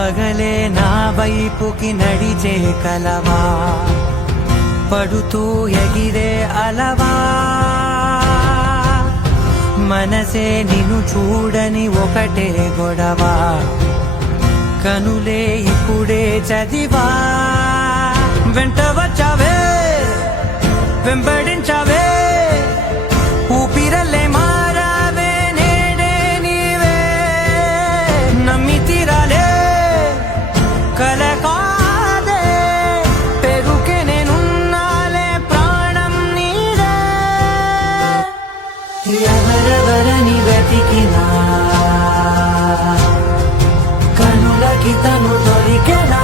పగలే నా వైపుకి నడిచే కలవా, పడుతూ ఎగిరే అలవా, మనసే నిన్ను చూడని ఒకటే గొడవ, కనులే ఇప్పుడే చదివా. వెంట వచ్చావే, వెంబడించావే, ఊపిరల్లే మారావే, నేడే నీవే. నమ్మి తీరాలే కల కాదే, పెరుకే నేనున్నాలే, ప్రాణం నీదే. ఎవరెవరని వెతికినా కనులకి తను దొరికెనా,